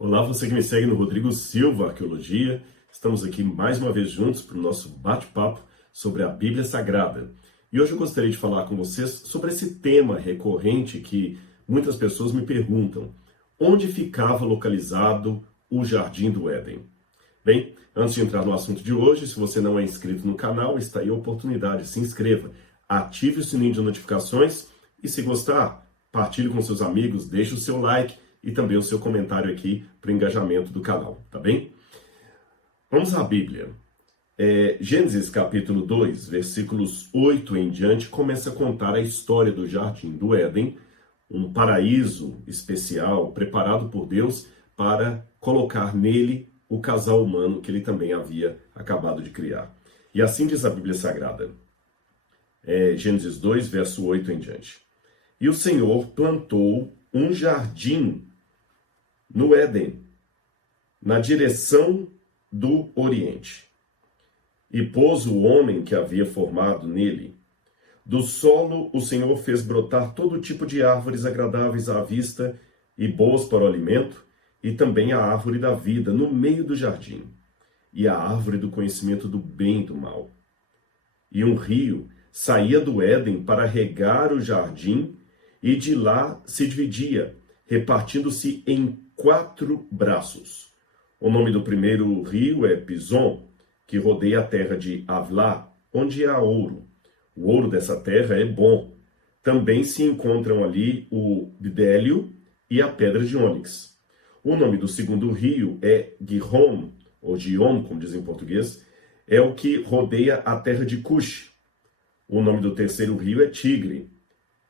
Olá, você que me segue no Rodrigo Silva Arqueologia. Estamos aqui mais uma vez juntos para o nosso bate-papo sobre a Bíblia Sagrada. E hoje eu gostaria de falar com vocês sobre esse tema recorrente que muitas pessoas me perguntam: onde ficava localizado o Jardim do Éden? Bem, antes de entrar no assunto de hoje, se você não é inscrito no canal, está aí a oportunidade, se inscreva, ative o sininho de notificações e, se gostar, partilhe com seus amigos, deixe o seu like e também o seu comentário aqui para o engajamento do canal, tá bem? Vamos à Bíblia. Gênesis capítulo 2, versículos 8 em diante, começa a contar a história do Jardim do Éden, um paraíso especial preparado por Deus para colocar nele o casal humano que ele também havia acabado de criar. E assim diz a Bíblia Sagrada, Gênesis 2, verso 8 em diante. E o Senhor plantou um jardim no Éden, na direção do Oriente, e pôs o homem que havia formado nele. Do solo o Senhor fez brotar todo tipo de árvores agradáveis à vista e boas para o alimento, e também a árvore da vida no meio do jardim, e a árvore do conhecimento do bem e do mal. E um rio saía do Éden para regar o jardim, e de lá se dividia, repartindo-se em 4 braços. O nome do primeiro rio é Pison, que rodeia a terra de Havilá, onde há ouro. O ouro dessa terra é bom. Também se encontram ali o bidélio e a pedra de ônix. O nome do segundo rio é Gihon, ou Gion, como dizem em português, é o que rodeia a terra de Cush. O nome do terceiro rio é Tigre.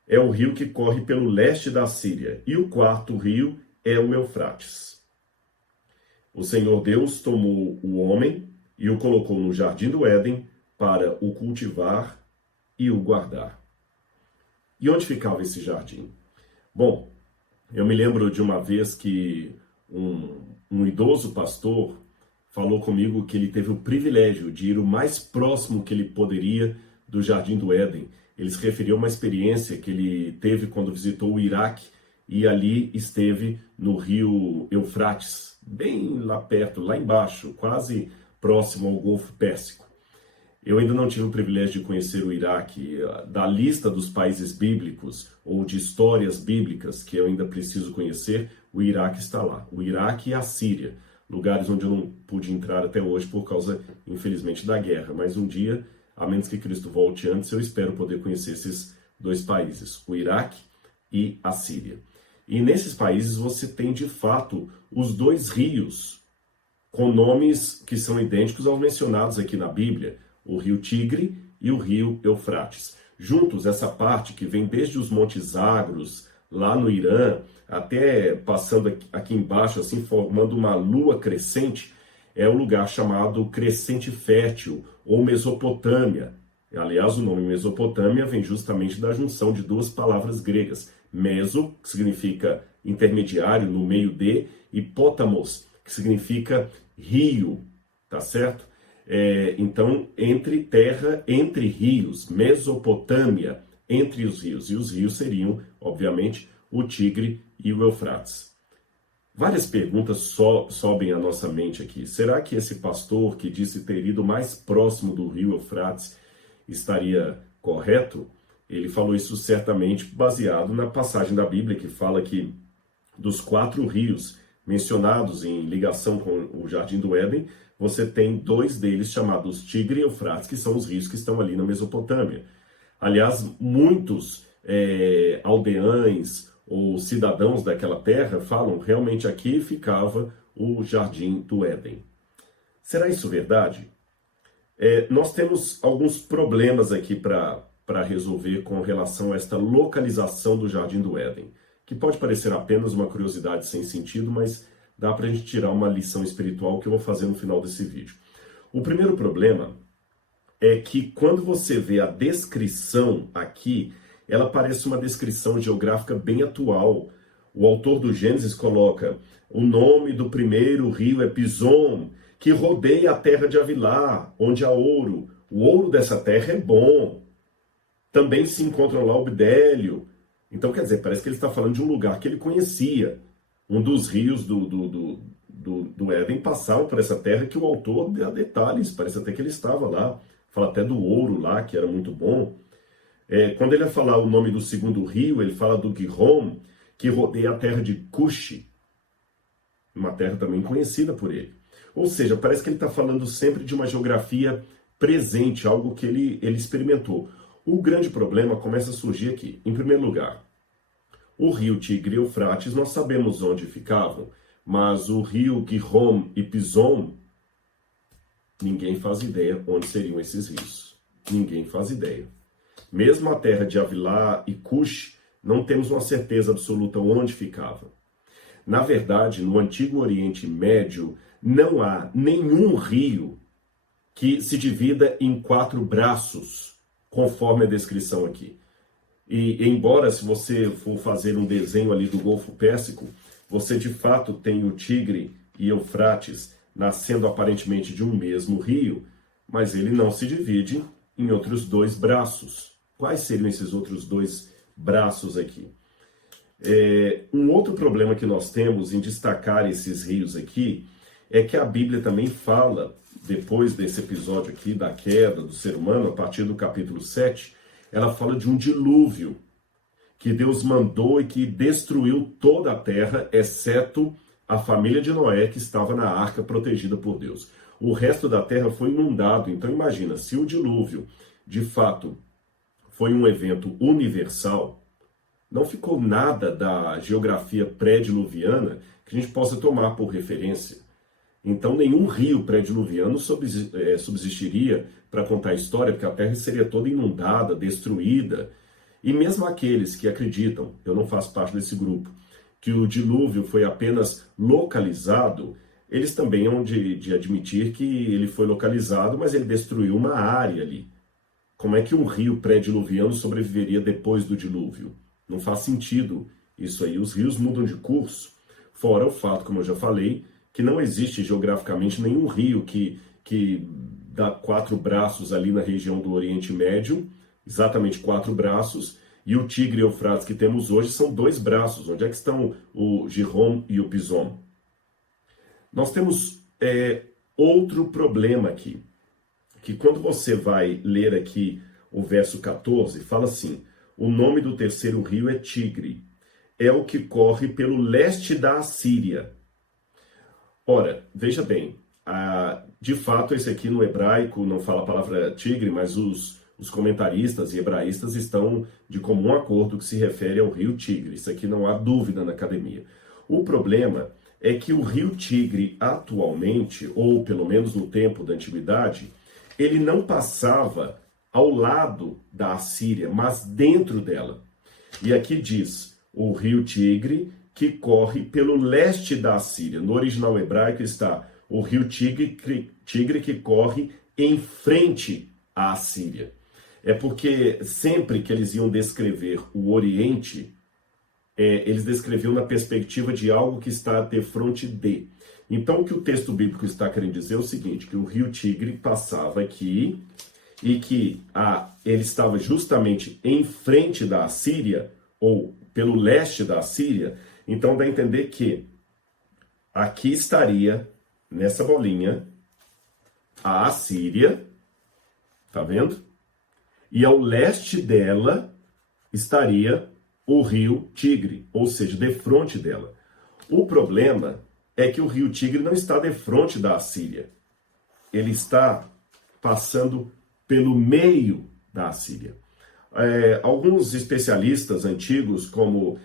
É o rio que corre pelo leste da Síria. E o quarto rio é o Eufrates. O Senhor Deus tomou o homem e o colocou no jardim do Éden para o cultivar e o guardar. E onde ficava esse jardim? Bom, eu me lembro de uma vez que um idoso pastor falou comigo que ele teve o privilégio de ir o mais próximo que ele poderia do Jardim do Éden. Ele se referiu a uma experiência que ele teve quando visitou o Iraque e ali esteve no rio Eufrates, bem lá perto, lá embaixo, quase próximo ao Golfo Pérsico. Eu ainda não tive o privilégio de conhecer o Iraque. Da lista dos países bíblicos ou de histórias bíblicas que eu ainda preciso conhecer, o Iraque está lá. O Iraque e a Síria, lugares onde eu não pude entrar até hoje por causa, infelizmente, da guerra. Mas um dia, a menos que Cristo volte antes, eu espero poder conhecer esses 2 países, o Iraque e a Síria. E nesses países você tem, de fato, os 2 rios, com nomes que são idênticos aos mencionados aqui na Bíblia, o rio Tigre e o rio Eufrates. Juntos, essa parte que vem desde os Montes Zagros, lá no Irã, até passando aqui embaixo, assim, formando uma lua crescente, é o lugar chamado Crescente Fértil, ou Mesopotâmia. Aliás, o nome Mesopotâmia vem justamente da junção de 2 palavras gregas. Meso, que significa intermediário, no meio de, e potamos, que significa rio, tá certo? Então, entre terra, entre rios, Mesopotâmia, entre os rios. E os rios seriam, obviamente, o Tigre e o Eufrates. Várias perguntas sobem à nossa mente aqui. Será que esse pastor que disse ter ido mais próximo do rio Eufrates estaria correto? Ele falou isso certamente baseado na passagem da Bíblia que fala que dos 4 rios mencionados em ligação com o Jardim do Éden, você tem 2 deles chamados Tigre e Eufrates, que são os rios que estão ali na Mesopotâmia. Aliás, muitos aldeães ou cidadãos daquela terra falam, realmente aqui ficava o Jardim do Éden. Será isso verdade? Nós temos alguns problemas aqui para resolver com relação a esta localização do Jardim do Éden, que pode parecer apenas uma curiosidade sem sentido, mas dá para a gente tirar uma lição espiritual que eu vou fazer no final desse vídeo. O primeiro problema é que quando você vê a descrição aqui, ela parece uma descrição geográfica bem atual. O autor do Gênesis coloca: o nome do primeiro rio é Pison, que rodeia a terra de Havilá, onde há ouro. O ouro dessa terra é bom. Também se encontra lá o bidélio. Então, quer dizer, parece que ele está falando de um lugar que ele conhecia. Um dos rios do Éden passava por essa terra que o autor dá detalhes, parece até que ele estava lá. Fala até do ouro lá, que era muito bom. Quando ele vai falar o nome do segundo rio, ele fala do Gihon, que rodeia a terra de Cush, uma terra também conhecida por ele. Ou seja, parece que ele está falando sempre de uma geografia presente, algo que ele experimentou. O grande problema começa a surgir aqui. Em primeiro lugar, o rio Tigre e Eufrates, nós sabemos onde ficavam, mas o rio Gihon e Pison, ninguém faz ideia onde seriam esses rios. Ninguém faz ideia. Mesmo a terra de Avilá e Cush, não temos uma certeza absoluta onde ficava. Na verdade, no Antigo Oriente Médio, não há nenhum rio que se divida em 4 braços, conforme a descrição aqui. E embora, se você for fazer um desenho ali do Golfo Pérsico, você de fato tem o Tigre e Eufrates nascendo aparentemente de um mesmo rio, mas ele não se divide em outros 2 braços. Quais seriam esses outros 2 braços aqui? Um outro problema que nós temos em destacar esses rios aqui é que a Bíblia também fala, depois desse episódio aqui da queda do ser humano, a partir do capítulo 7, ela fala de um dilúvio que Deus mandou e que destruiu toda a terra, exceto a família de Noé, que estava na arca protegida por Deus. O resto da terra foi inundado. Então imagina, se o dilúvio, de fato, foi um evento universal, não ficou nada da geografia pré-diluviana que a gente possa tomar por referência. Então nenhum rio pré-diluviano subsistiria para contar a história, porque a terra seria toda inundada, destruída. E mesmo aqueles que acreditam, eu não faço parte desse grupo, que o dilúvio foi apenas localizado, eles também hão de admitir que ele foi localizado, mas ele destruiu uma área ali. Como é que um rio pré-diluviano sobreviveria depois do dilúvio? Não faz sentido isso aí. Os rios mudam de curso. Fora o fato, como eu já falei, que não existe geograficamente nenhum rio que dá 4 braços ali na região do Oriente Médio, exatamente 4 braços, e o Tigre e o Eufrates que temos hoje são 2 braços. Onde é que estão o Gihon e o Pison? Nós temos outro problema aqui, que quando você vai ler aqui o verso 14, fala assim: o nome do terceiro rio é Tigre, é o que corre pelo leste da Assíria. Ora, veja bem, de fato esse aqui no hebraico não fala a palavra tigre, mas os comentaristas e hebraístas estão de comum acordo que se refere ao rio Tigre. Isso aqui não há dúvida na academia. O problema é que o rio Tigre atualmente, ou pelo menos no tempo da antiguidade, ele não passava ao lado da Assíria, mas dentro dela. E aqui diz, o rio Tigre que corre pelo leste da Assíria. No original hebraico está o rio Tigre que corre em frente à Assíria. É porque sempre que eles iam descrever o Oriente, eles descreviam na perspectiva de algo que está de frente de. Então o que o texto bíblico está querendo dizer é o seguinte, que o rio Tigre passava aqui e que ele estava justamente em frente da Assíria, ou pelo leste da Assíria. Então dá a entender que aqui estaria, nessa bolinha, a Assíria, tá vendo? E ao leste dela estaria o rio Tigre, ou seja, defronte dela. O problema é que o rio Tigre não está defronte da Assíria. Ele está passando pelo meio da Assíria. Alguns especialistas antigos, como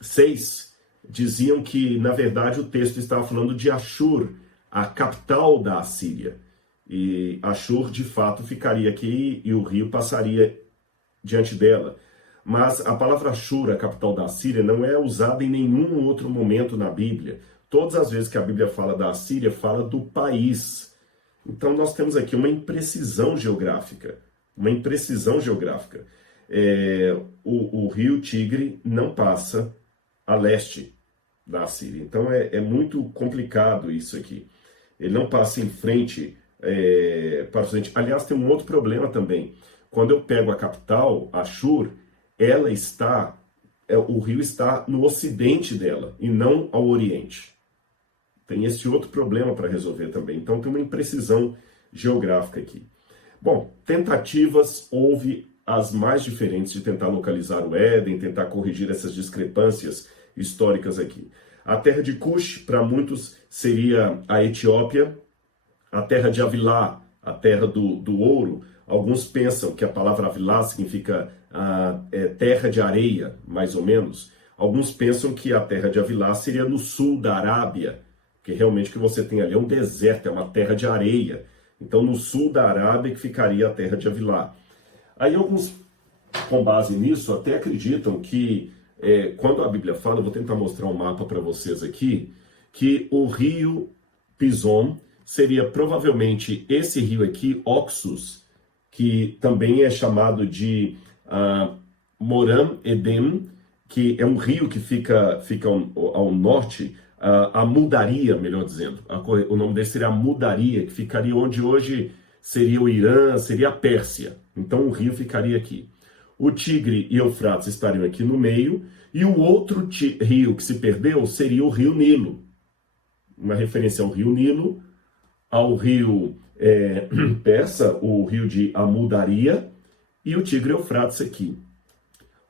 Seis, diziam que, na verdade, o texto estava falando de Ashur, a capital da Assíria. E Ashur, de fato, ficaria aqui e o rio passaria diante dela. Mas a palavra Ashur, a capital da Assíria, não é usada em nenhum outro momento na Bíblia. Todas as vezes que a Bíblia fala da Assíria, fala do país. Então nós temos aqui uma imprecisão geográfica. Uma imprecisão geográfica. O rio Tigre não passa a leste da Assíria. Então é muito complicado isso aqui. Ele não passa em frente para o frente. Aliás, tem um outro problema também. Quando eu pego a capital, Ashur, ela está o rio está no ocidente dela e não ao oriente. Tem esse outro problema para resolver também. Então tem uma imprecisão geográfica aqui. Bom, tentativas houve as mais diferentes de tentar localizar o Éden, tentar corrigir essas discrepâncias históricas aqui. A terra de Cush, para muitos, seria a Etiópia. A terra de Avilá, a terra do ouro. Alguns pensam que a palavra Avilá significa terra de areia, mais ou menos. Alguns pensam que a terra de Avilá seria no sul da Arábia, que realmente o que você tem ali é um deserto, é uma terra de areia. Então, no sul da Arábia que ficaria a terra de Avilá. Aí alguns, com base nisso, até acreditam que, quando a Bíblia fala, eu vou tentar mostrar um mapa para vocês aqui, que o rio Pison seria provavelmente esse rio aqui, Oxus, que também é chamado de Moram Edem, que é um rio que fica ao norte, a Mudaria, melhor dizendo. O nome desse seria a Mudaria, que ficaria onde hoje seria o Irã, seria a Pérsia. Então o rio ficaria aqui. O Tigre e Eufrates estariam aqui no meio, e o outro rio que se perdeu seria o rio Nilo. Uma referência ao rio Nilo, ao rio Persa, o rio de Amudaria, e o Tigre e Eufrates aqui.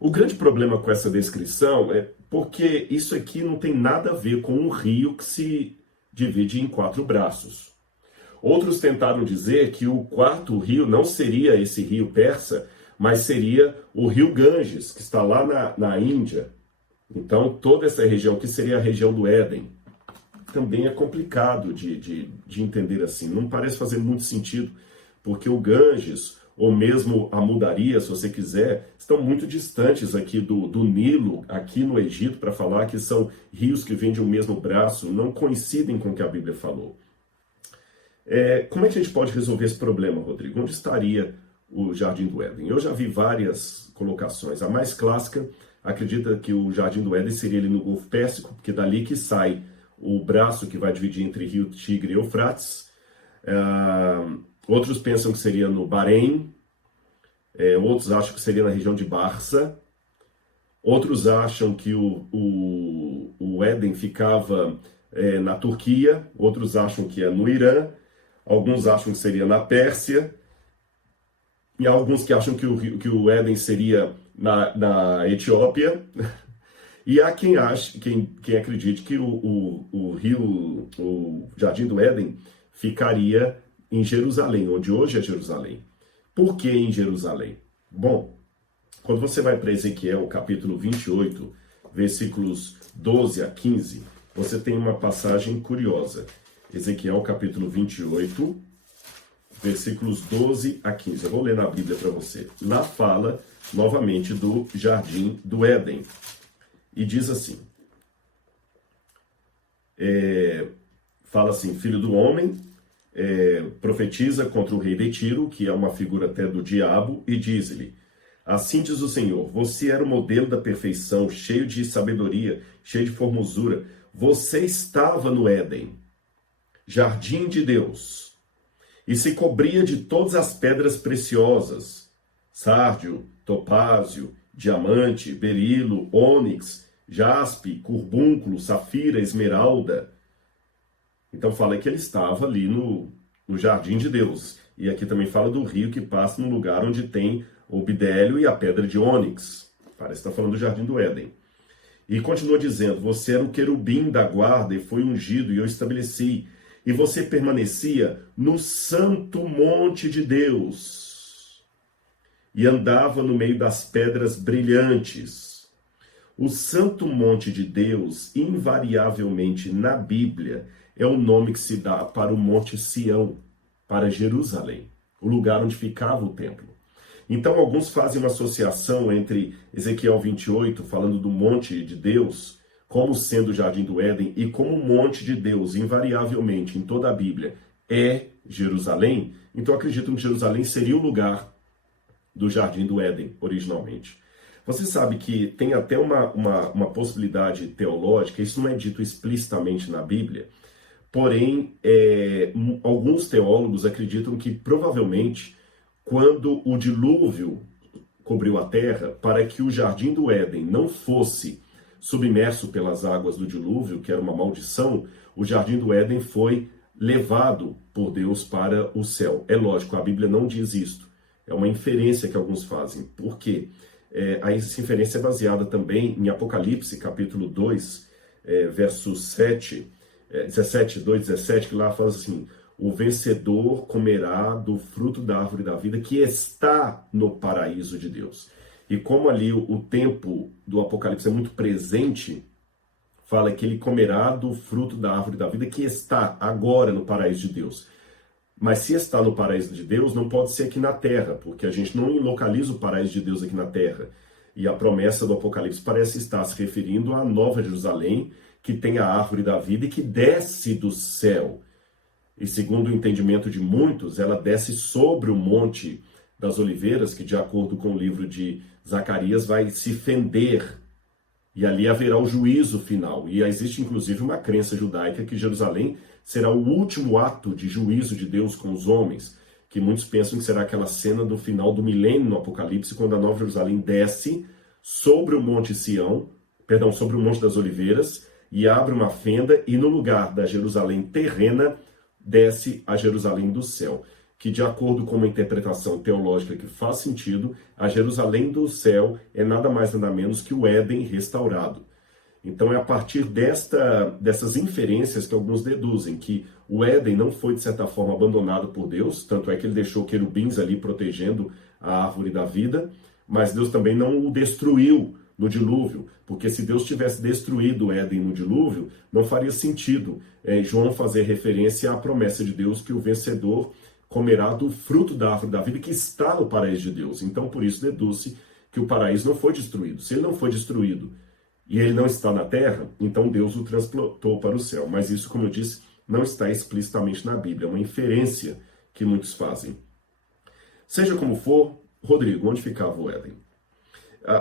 O grande problema com essa descrição é porque isso aqui não tem nada a ver com um rio que se divide em 4 braços. Outros tentaram dizer que o quarto rio não seria esse rio Persa, mas seria o rio Ganges, que está lá na Índia. Então, toda essa região que seria a região do Éden. Também é complicado de entender assim. Não parece fazer muito sentido, porque o Ganges, ou mesmo a Mudaria, se você quiser, estão muito distantes aqui do Nilo, aqui no Egito, para falar que são rios que vêm de um mesmo braço, não coincidem com o que a Bíblia falou. Como é que a gente pode resolver esse problema, Rodrigo? Onde estaria o Jardim do Éden? Eu já vi várias colocações. A mais clássica acredita que o Jardim do Éden seria ali no Golfo Pérsico, porque dali que sai o braço que vai dividir entre Rio Tigre e Eufrates. Outros pensam que seria no Bahrein. Outros acham que seria na região de Barça. Outros acham que o Éden ficava na Turquia. Outros acham que é no Irã. Alguns acham que seria na Pérsia. E há alguns que acham que o Éden seria na Etiópia. E há quem acredite que o Jardim do Éden ficaria em Jerusalém, onde hoje é Jerusalém. Por que em Jerusalém? Bom, quando você vai para Ezequiel, capítulo 28, versículos 12 a 15, você tem uma passagem curiosa. Ezequiel, capítulo 28, versículos 12 a 15. Eu vou ler na Bíblia para você. Lá fala, novamente, do Jardim do Éden. E diz assim, fala assim, filho do homem, profetiza contra o rei de Tiro, que é uma figura até do diabo, e diz-lhe, assim diz o Senhor, você era o modelo da perfeição, cheio de sabedoria, cheio de formosura, você estava no Éden, jardim de Deus, e se cobria de todas as pedras preciosas, sárdio, topázio, diamante, berilo, ônix, jaspe, curbúnculo, safira, esmeralda. Então fala que ele estava ali no jardim de Deus. E aqui também fala do rio que passa no lugar onde tem o bidélio e a pedra de ônix. Parece que está falando do jardim do Éden. E continua dizendo, você era o querubim da guarda e foi ungido e eu estabeleci. E você permanecia no santo monte de Deus. E andava no meio das pedras brilhantes. O santo monte de Deus, invariavelmente na Bíblia, é o nome que se dá para o Monte Sião, para Jerusalém, o lugar onde ficava o templo. Então, alguns fazem uma associação entre Ezequiel 28, falando do monte de Deus, como sendo o Jardim do Éden, e como o monte de Deus, invariavelmente, em toda a Bíblia, é Jerusalém. Então, acreditam que Jerusalém seria o lugar do Jardim do Éden, originalmente. Você sabe que tem até uma possibilidade teológica, isso não é dito explicitamente na Bíblia, porém, alguns teólogos acreditam que provavelmente, quando o dilúvio cobriu a terra para que o jardim do Éden não fosse submerso pelas águas do dilúvio, que era uma maldição. O jardim do Éden foi levado por Deus para o céu. É lógico, a Bíblia não diz isto. É uma inferência que alguns fazem. Por quê? Essa inferência é baseada também em Apocalipse, capítulo 2, versos 17, 2, 17, que lá fala assim: o vencedor comerá do fruto da árvore da vida que está no paraíso de Deus. E como ali o tempo do Apocalipse é muito presente, fala que ele comerá do fruto da árvore da vida que está agora no paraíso de Deus. Mas se está no paraíso de Deus, não pode ser aqui na terra, porque a gente não localiza o paraíso de Deus aqui na terra. E a promessa do Apocalipse parece estar se referindo à Nova Jerusalém, que tem a árvore da vida e que desce do céu. E segundo o entendimento de muitos, ela desce sobre o Monte das Oliveiras, que de acordo com o livro de Zacarias vai se fender. E ali haverá o juízo final. E existe inclusive uma crença judaica que Jerusalém será o último ato de juízo de Deus com os homens, que muitos pensam que será aquela cena do final do milênio no Apocalipse, quando a Nova Jerusalém desce sobre o Monte Sião, sobre o Monte das Oliveiras, e abre uma fenda, e no lugar da Jerusalém terrena, desce a Jerusalém do céu, que de acordo com uma interpretação teológica que faz sentido, a Jerusalém do céu é nada mais nada menos que o Éden restaurado. Então é a partir dessas inferências que alguns deduzem que o Éden não foi de certa forma abandonado por Deus, tanto é que ele deixou querubins ali protegendo a árvore da vida, mas Deus também não o destruiu no dilúvio, porque se Deus tivesse destruído o Éden no dilúvio, não faria sentido João fazer referência à promessa de Deus que o vencedor comerá do fruto da árvore da vida que está no paraíso de Deus. Então, por isso, deduz-se que o paraíso não foi destruído. Se ele não foi destruído e ele não está na terra, então Deus o transportou para o céu. Mas isso, como eu disse, não está explicitamente na Bíblia. É uma inferência que muitos fazem. Seja como for, Rodrigo, onde ficava o Éden?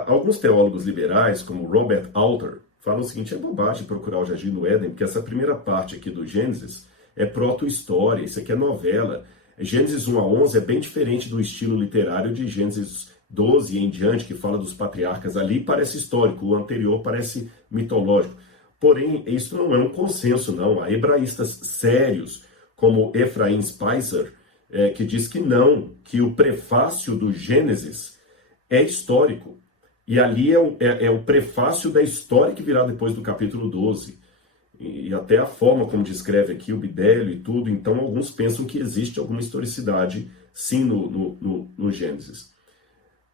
Alguns teólogos liberais, como Robert Alter, falam o seguinte: é bobagem procurar o jardim do Éden, porque essa primeira parte aqui do Gênesis é proto-história, isso aqui é novela. Gênesis 1 a 11 é bem diferente do estilo literário de Gênesis 12 em diante, que fala dos patriarcas. Ali parece histórico, o anterior parece mitológico. Porém, isso não é um consenso, não. Há hebraístas sérios, como Ephraim Spicer, que diz que não, que o prefácio do Gênesis é histórico. E ali é o prefácio da história que virá depois do capítulo 12. E até a forma como descreve aqui o Bidélio e tudo. Então, alguns pensam que existe alguma historicidade, sim, no Gênesis.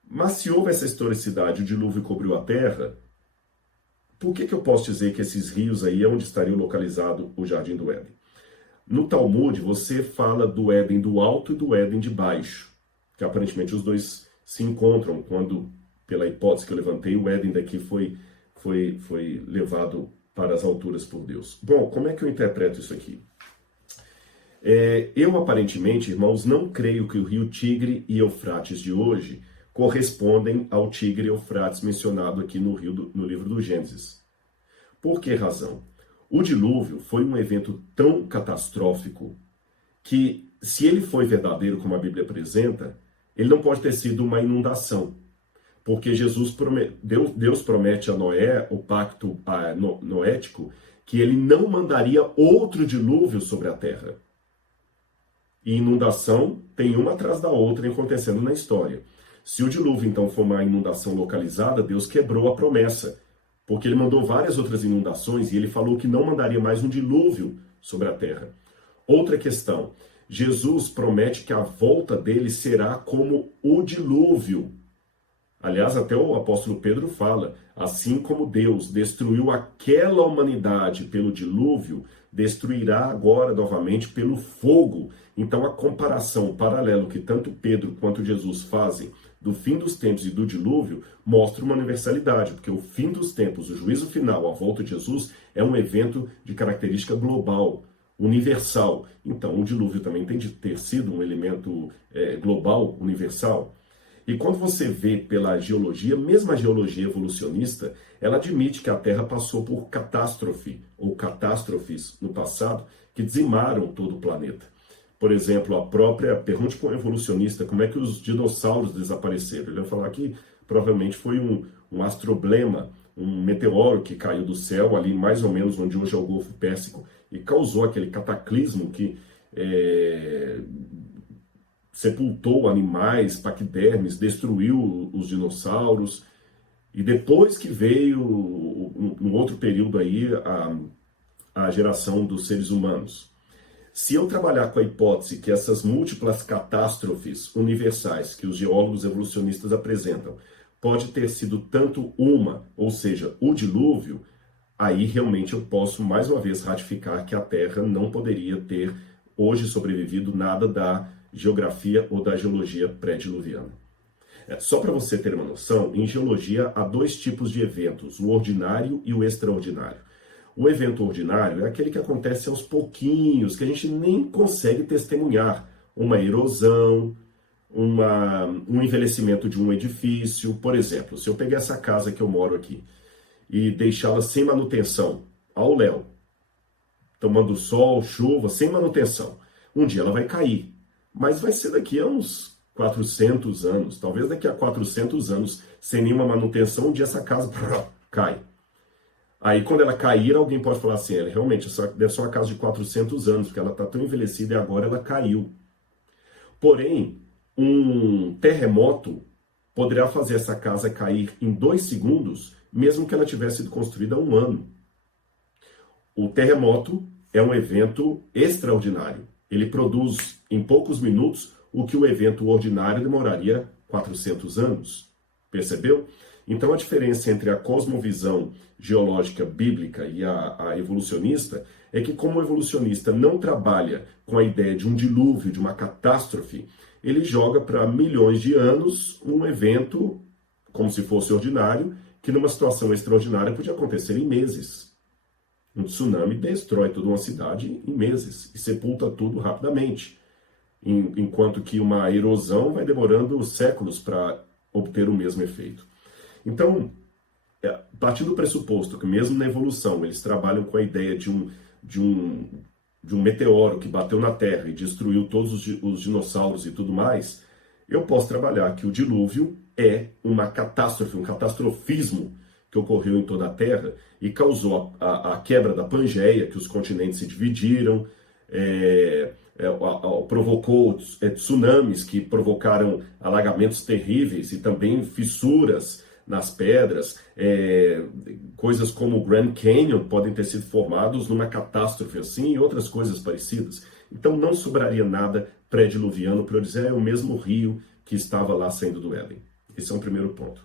Mas se houve essa historicidade, o dilúvio cobriu a terra, por que eu posso dizer que esses rios aí é onde estaria localizado o Jardim do Éden? No Talmud, você fala do Éden do alto e do Éden de baixo, que aparentemente os dois se encontram quando, pela hipótese que eu levantei, o Éden daqui foi levado para as alturas por Deus. Bom, como é que eu interpreto isso aqui? Eu, aparentemente, irmãos, não creio que o rio Tigre e Eufrates de hoje correspondem ao Tigre e Eufrates mencionado aqui no livro do Gênesis. Por que razão? O dilúvio foi um evento tão catastrófico que, se ele foi verdadeiro como a Bíblia apresenta, ele não pode ter sido uma inundação. Porque Deus promete a Noé, o pacto noético, que ele não mandaria outro dilúvio sobre a terra. E inundação tem uma atrás da outra acontecendo na história. Se o dilúvio, então, for uma inundação localizada, Deus quebrou a promessa, porque ele mandou várias outras inundações e ele falou que não mandaria mais um dilúvio sobre a terra. Outra questão, Jesus promete que a volta dele será como o dilúvio. Aliás, até o apóstolo Pedro fala, assim como Deus destruiu aquela humanidade pelo dilúvio, destruirá agora novamente pelo fogo. Então a comparação, o paralelo que tanto Pedro quanto Jesus fazem do fim dos tempos e do dilúvio, mostra uma universalidade, porque o fim dos tempos, o juízo final, a volta de Jesus, é um evento de característica global, universal. Então o dilúvio também tem de ter sido um elemento global, universal. E quando você vê pela geologia, mesmo a geologia evolucionista, ela admite que a Terra passou por catástrofe, ou catástrofes no passado, que dizimaram todo o planeta. por exemplo, a própria, pergunte para um evolucionista como é que os dinossauros desapareceram. Ele vai falar que provavelmente foi um astroblema, um meteoro que caiu do céu, ali mais ou menos onde hoje é o Golfo Pérsico, e causou aquele cataclismo que sepultou animais, paquidermes, destruiu os dinossauros. E depois que veio, no outro período aí, a geração dos seres humanos. Se eu trabalhar com a hipótese que essas múltiplas catástrofes universais que os geólogos evolucionistas apresentam pode ter sido tanto uma, ou seja, o dilúvio, aí realmente eu posso mais uma vez ratificar que a Terra não poderia ter hoje sobrevivido nada da geografia ou da geologia pré-diluviana. Só para você ter uma noção, em geologia há dois tipos de eventos, o ordinário e o extraordinário. O evento ordinário é aquele que acontece aos pouquinhos, que a gente nem consegue testemunhar. Uma erosão, um envelhecimento de um edifício. Por exemplo, se eu pegar essa casa que eu moro aqui e deixá-la sem manutenção, ao léu, tomando sol, chuva, sem manutenção, um dia ela vai cair. Mas vai ser daqui a uns 400 anos, talvez daqui a 400 anos, sem nenhuma manutenção, um dia essa casa cai. Aí, quando ela cair, alguém pode falar assim, realmente, essa deve ser uma casa de 400 anos, porque ela está tão envelhecida e agora ela caiu. Porém, um terremoto poderá fazer essa casa cair em 2 segundos, mesmo que ela tivesse sido construída há 1 ano. O terremoto é um evento extraordinário. Ele produz, em poucos minutos, o que o evento ordinário demoraria 400 anos. Percebeu? Então, a diferença entre a cosmovisão geológica bíblica e a evolucionista é que, como o evolucionista não trabalha com a ideia de um dilúvio, de uma catástrofe, ele joga para milhões de anos um evento, como se fosse ordinário, que numa situação extraordinária podia acontecer em meses. Um tsunami destrói toda uma cidade em meses e sepulta tudo rapidamente, enquanto que uma erosão vai demorando séculos para obter o mesmo efeito. Então, partindo do pressuposto que mesmo na evolução eles trabalham com a ideia de um meteoro que bateu na Terra e destruiu todos os dinossauros e tudo mais, eu posso trabalhar que o dilúvio é uma catástrofe, um catastrofismo que ocorreu em toda a Terra e causou a quebra da Pangeia, que os continentes se dividiram, provocou tsunamis que provocaram alagamentos terríveis e também fissuras nas pedras, coisas como o Grand Canyon podem ter sido formados numa catástrofe assim e outras coisas parecidas. Então não sobraria nada pré-diluviano para eu dizer é o mesmo rio que estava lá saindo do Éden. Esse é um primeiro ponto.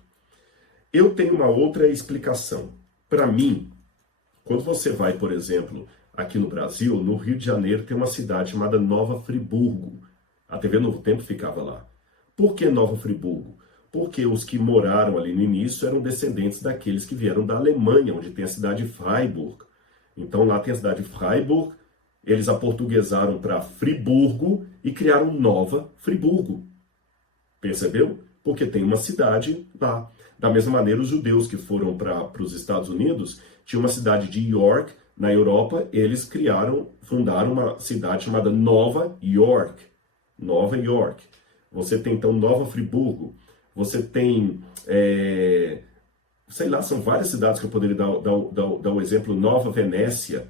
Eu tenho uma outra explicação. Para mim, quando você vai, por exemplo, aqui no Brasil, no Rio de Janeiro tem uma cidade chamada Nova Friburgo. A TV Novo Tempo ficava lá. Por que Nova Friburgo? Porque os que moraram ali no início eram descendentes daqueles que vieram da Alemanha, onde tem a cidade de Freiburg. Então lá tem a cidade de Freiburg, eles aportuguesaram para Friburgo e criaram Nova Friburgo. Percebeu? Porque tem uma cidade lá. Da mesma maneira, os judeus que foram para os Estados Unidos, tinha uma cidade de York, na Europa, eles fundaram uma cidade chamada Nova York. Nova York. Você tem então Nova Friburgo. Você tem, sei lá, são várias cidades que eu poderia dar o exemplo. Nova Venécia,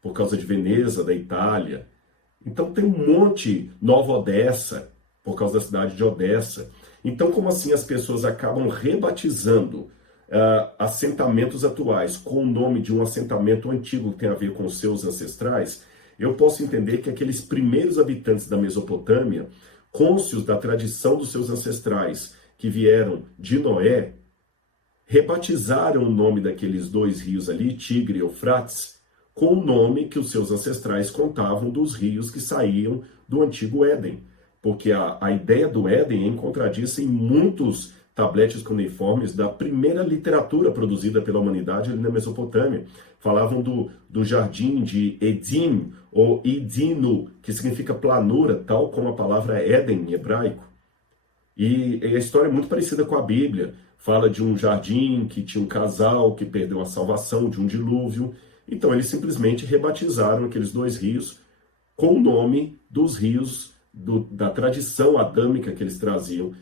por causa de Veneza, da Itália. Então tem um monte, Nova Odessa, por causa da cidade de Odessa. Então, como assim as pessoas acabam rebatizando assentamentos atuais com o nome de um assentamento antigo que tem a ver com os seus ancestrais? Eu posso entender que aqueles primeiros habitantes da Mesopotâmia, cônscios da tradição dos seus ancestrais, que vieram de Noé, rebatizaram o nome daqueles 2 rios ali, Tigre e Eufrates, com o nome que os seus ancestrais contavam dos rios que saíam do antigo Éden. Porque a ideia do Éden encontradiça em muitos tabletes cuneiformes da primeira literatura produzida pela humanidade ali na Mesopotâmia. Falavam do jardim de Edim, ou Edino, que significa planura, tal como a palavra Éden em hebraico. E a história é muito parecida com a Bíblia. Fala de um jardim que tinha um casal que perdeu a salvação de um dilúvio. Então eles simplesmente rebatizaram aqueles 2 rios com o nome dos rios da tradição adâmica que eles traziam,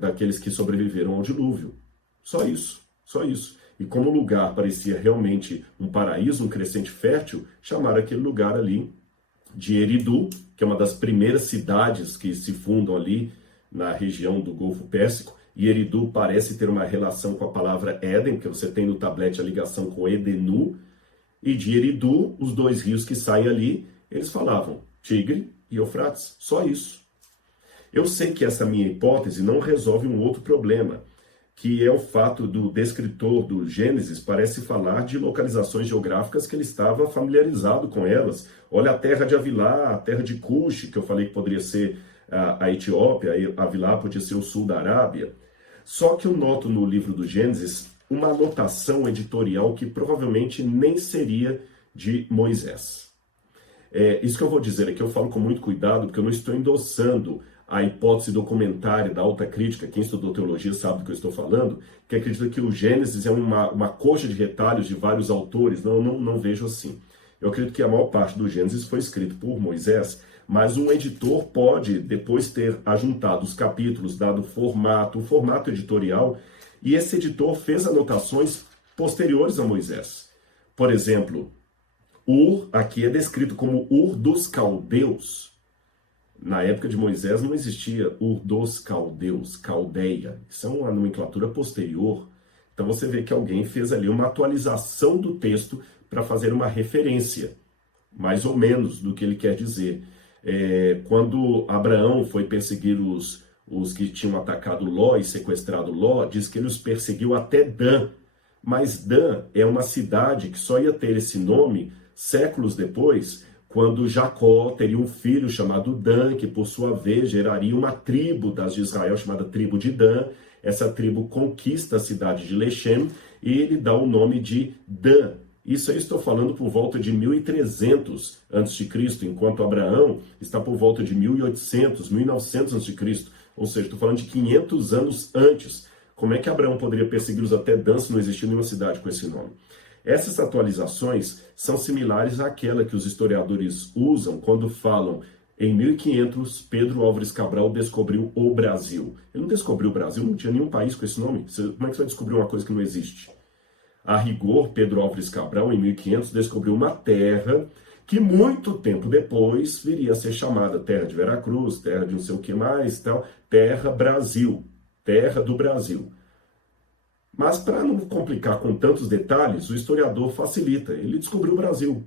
daqueles que sobreviveram ao dilúvio. Só isso, só isso. E como o lugar parecia realmente um paraíso, um crescente fértil, chamaram aquele lugar ali de Eridu, que é uma das primeiras cidades que se fundam ali na região do Golfo Pérsico. E Eridu parece ter uma relação com a palavra Éden, porque você tem no tablete a ligação com Edenu. E de Eridu, os dois rios que saem ali, eles falavam Tigre e Eufrates. Só isso. Eu sei que essa minha hipótese não resolve um outro problema, que é o fato do descritor do Gênesis parece falar de localizações geográficas que ele estava familiarizado com elas. Olha a terra de Avilá, a terra de Cush, que eu falei que poderia ser a Etiópia, Avilá podia ser o sul da Arábia. Só que eu noto no livro do Gênesis uma anotação editorial que provavelmente nem seria de Moisés. Isso que eu vou dizer aqui, eu falo com muito cuidado, porque eu não estou endossando a hipótese documentária da alta crítica. Quem estudou teologia sabe do que eu estou falando, que acredita que o Gênesis é uma coxa de retalhos de vários autores. Não vejo assim. Eu acredito que a maior parte do Gênesis foi escrito por Moisés, mas um editor pode depois ter ajuntado os capítulos, dado o formato editorial, e esse editor fez anotações posteriores a Moisés. Por exemplo, Ur aqui é descrito como Ur dos Caldeus. Na época de Moisés não existia Ur dos Caldeus, Caldeia. Isso é uma nomenclatura posterior. Então você vê que alguém fez ali uma atualização do texto para fazer uma referência, mais ou menos, do que ele quer dizer. Quando Abraão foi perseguir os que tinham atacado Ló e sequestrado Ló, diz que ele os perseguiu até Dan. Mas Dan é uma cidade que só ia ter esse nome séculos depois, quando Jacó teria um filho chamado Dan, que por sua vez geraria uma tribo das de Israel chamada tribo de Dan. Essa tribo conquista a cidade de Lechem e ele dá o nome de Dan. Isso aí estou falando por volta de 1300 a.C., enquanto Abraão está por volta de 1800, 1900 a.C., ou seja, estou falando de 500 anos antes. Como é que Abraão poderia persegui-los até Dan se não existia nenhuma cidade com esse nome? Essas atualizações são similares àquela que os historiadores usam quando falam em 1500, Pedro Álvares Cabral descobriu o Brasil. Ele não descobriu o Brasil, não tinha nenhum país com esse nome. Como é que você vai descobrir uma coisa que não existe? A rigor, Pedro Álvares Cabral, em 1500, descobriu uma terra que muito tempo depois viria a ser chamada Terra de Veracruz, Terra de não sei o que mais, tal, Terra Brasil, Terra do Brasil. Mas para não complicar com tantos detalhes, o historiador facilita. Ele descobriu o Brasil.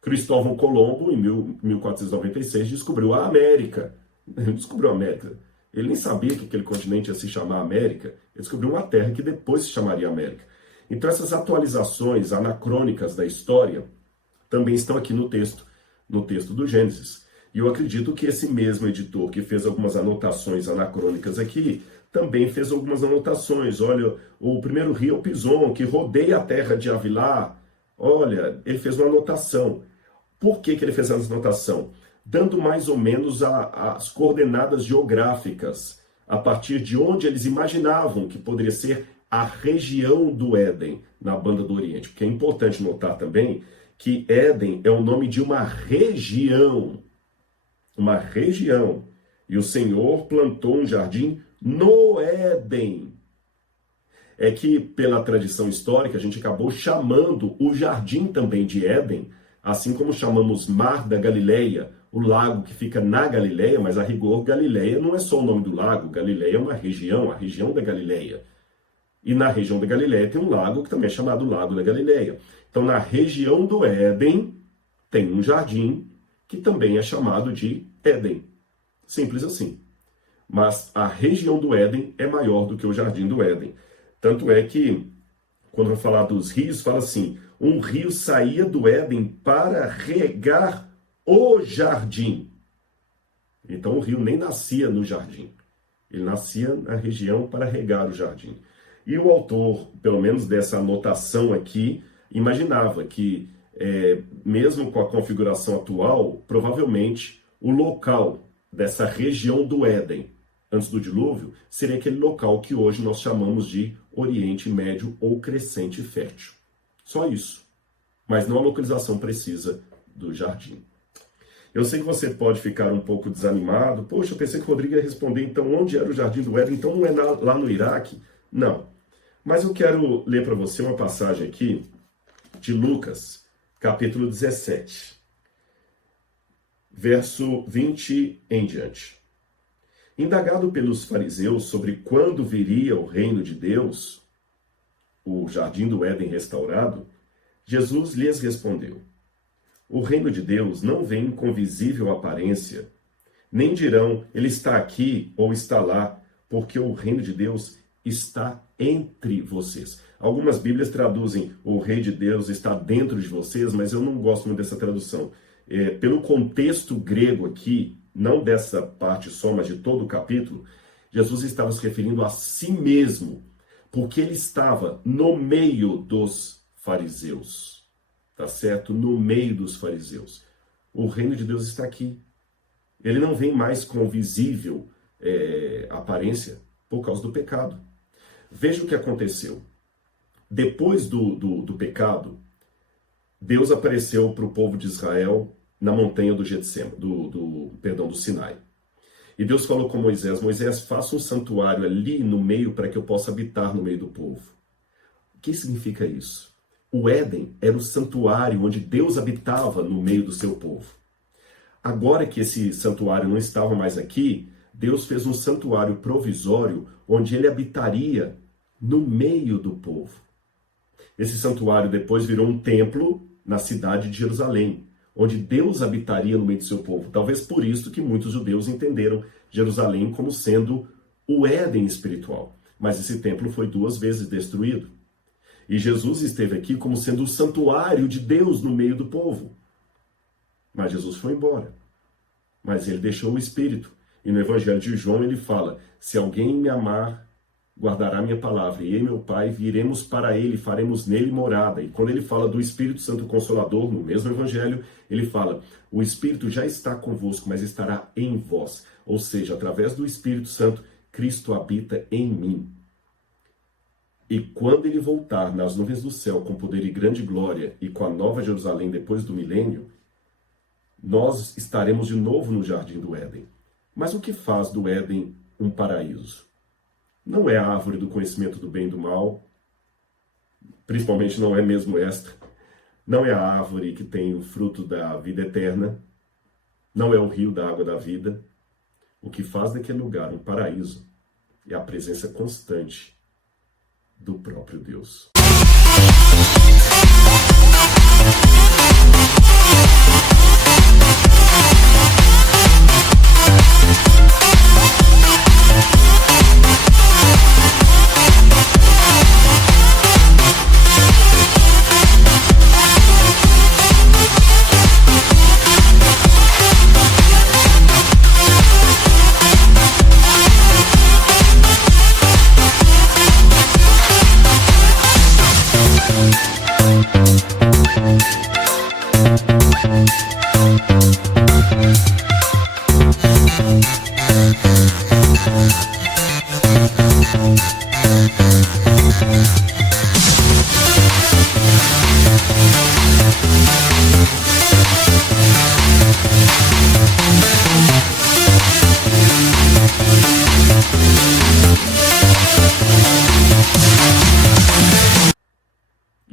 Cristóvão Colombo, em 1496, descobriu a América. Ele descobriu a América. Ele nem sabia que aquele continente ia se chamar América. Ele descobriu uma terra que depois se chamaria América. Então essas atualizações anacrônicas da história também estão aqui no texto do Gênesis. E eu acredito que esse mesmo editor que fez algumas anotações anacrônicas aqui, também fez algumas anotações. Olha, o primeiro rio é o Pison, que rodeia a terra de Avilá. Olha, ele fez uma anotação. Por que ele fez essa anotação? Dando mais ou menos as coordenadas geográficas, a partir de onde eles imaginavam que poderia ser a região do Éden, na Banda do Oriente. Porque é importante notar também que Éden é o nome de uma região. Uma região. E o Senhor plantou um jardim no Éden. É que, pela tradição histórica, a gente acabou chamando o jardim também de Éden, assim como chamamos Mar da Galileia, o lago que fica na Galileia, mas a rigor, Galileia não é só o nome do lago, Galileia é uma região, a região da Galileia. E na região da Galileia tem um lago que também é chamado Lago da Galileia. Então, na região do Éden, tem um jardim que também é chamado de Éden. Simples assim. Mas a região do Éden é maior do que o jardim do Éden. Tanto é que, quando vai falar dos rios, fala assim, um rio saía do Éden para regar o jardim. Então o rio nem nascia no jardim. Ele nascia na região para regar o jardim. E o autor, pelo menos dessa anotação aqui, imaginava que, mesmo com a configuração atual, provavelmente o local dessa região do Éden, antes do dilúvio, seria aquele local que hoje nós chamamos de Oriente Médio ou Crescente Fértil. Só isso. Mas não a localização precisa do jardim. Eu sei que você pode ficar um pouco desanimado. Poxa, eu pensei que o Rodrigo ia responder, então onde era o Jardim do Éden? Então não é lá no Iraque? Não. Mas eu quero ler para você uma passagem aqui de Lucas, capítulo 17, verso 20 em diante. Indagado pelos fariseus sobre quando viria o reino de Deus, o Jardim do Éden restaurado, Jesus lhes respondeu: o reino de Deus não vem com visível aparência, nem dirão, ele está aqui ou está lá, porque o reino de Deus está entre vocês. Algumas Bíblias traduzem, o rei de Deus está dentro de vocês, mas eu não gosto muito dessa tradução. Pelo contexto grego aqui, não dessa parte só, mas de todo o capítulo, Jesus estava se referindo a si mesmo, porque ele estava no meio dos fariseus. Tá certo? No meio dos fariseus. O reino de Deus está aqui. Ele não vem mais com visível aparência por causa do pecado. Veja o que aconteceu. Depois do pecado, Deus apareceu para o povo de Israel na montanha do Getsêmani, do Sinai. E Deus falou com Moisés: Moisés, faça um santuário ali no meio para que eu possa habitar no meio do povo. O que significa isso? O Éden era o santuário onde Deus habitava no meio do seu povo. Agora que esse santuário não estava mais aqui, Deus fez um santuário provisório onde ele habitaria no meio do povo. Esse santuário depois virou um templo na cidade de Jerusalém, onde Deus habitaria no meio do seu povo. Talvez por isso que muitos judeus entenderam Jerusalém como sendo o Éden espiritual. Mas esse templo foi 2 vezes destruído. E Jesus esteve aqui como sendo o santuário de Deus no meio do povo. Mas Jesus foi embora. Mas ele deixou o Espírito. E no Evangelho de João ele fala: se alguém me amar, guardará minha palavra. E eu e meu Pai viremos para ele, faremos nele morada. E quando ele fala do Espírito Santo Consolador, no mesmo Evangelho, ele fala: o Espírito já está convosco, mas estará em vós. Ou seja, através do Espírito Santo, Cristo habita em mim. E quando ele voltar nas nuvens do céu com poder e grande glória e com a nova Jerusalém depois do milênio, nós estaremos de novo no Jardim do Éden. Mas o que faz do Éden um paraíso? Não é a árvore do conhecimento do bem e do mal, principalmente não é mesmo esta. Não é a árvore que tem o fruto da vida eterna. Não é o rio da água da vida. O que faz daquele lugar um paraíso é a presença constante do próprio Deus.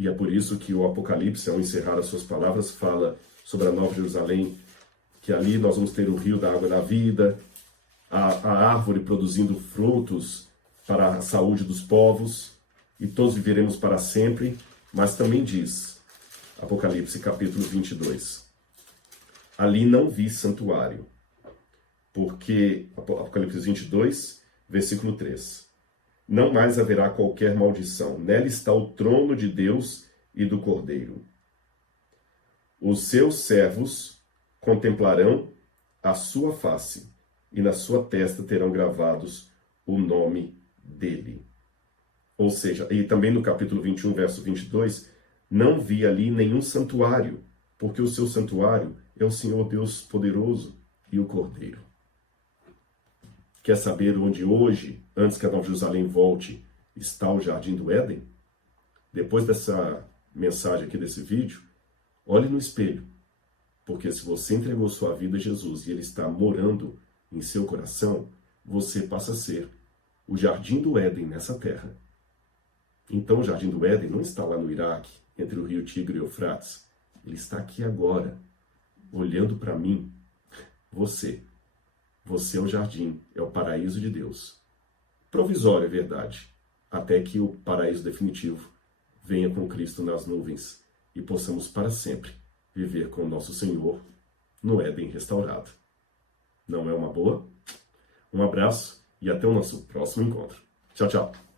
E é por isso que o Apocalipse, ao encerrar as suas palavras, fala sobre a Nova Jerusalém, que ali nós vamos ter o rio da água da vida, a árvore produzindo frutos para a saúde dos povos, e todos viveremos para sempre. Mas também diz, Apocalipse capítulo 22, ali não vi santuário, porque, Apocalipse 22, versículo 3, não mais haverá qualquer maldição, nela está o trono de Deus e do Cordeiro. Os seus servos contemplarão a sua face, e na sua testa terão gravados o nome dele. Ou seja, e também no capítulo 21, verso 22, não vi ali nenhum santuário, porque o seu santuário é o Senhor Deus poderoso e o Cordeiro. Quer saber onde hoje, antes que a Nova Jerusalém volte, está o Jardim do Éden? Depois dessa mensagem aqui, desse vídeo, olhe no espelho, Porque se você entregou sua vida a Jesus e Ele está morando em seu coração, você passa a ser o jardim do Éden nessa terra. Então o jardim do Éden não está lá no Iraque, entre o rio Tigre e o Eufrates. Ele está aqui agora, olhando para mim. Você é o jardim, é o paraíso de Deus. Provisório, é verdade, até que o paraíso definitivo venha com Cristo nas nuvens e possamos para sempre viver com o nosso Senhor no Éden restaurado. Não é uma boa? Um abraço e até o nosso próximo encontro. Tchau, tchau.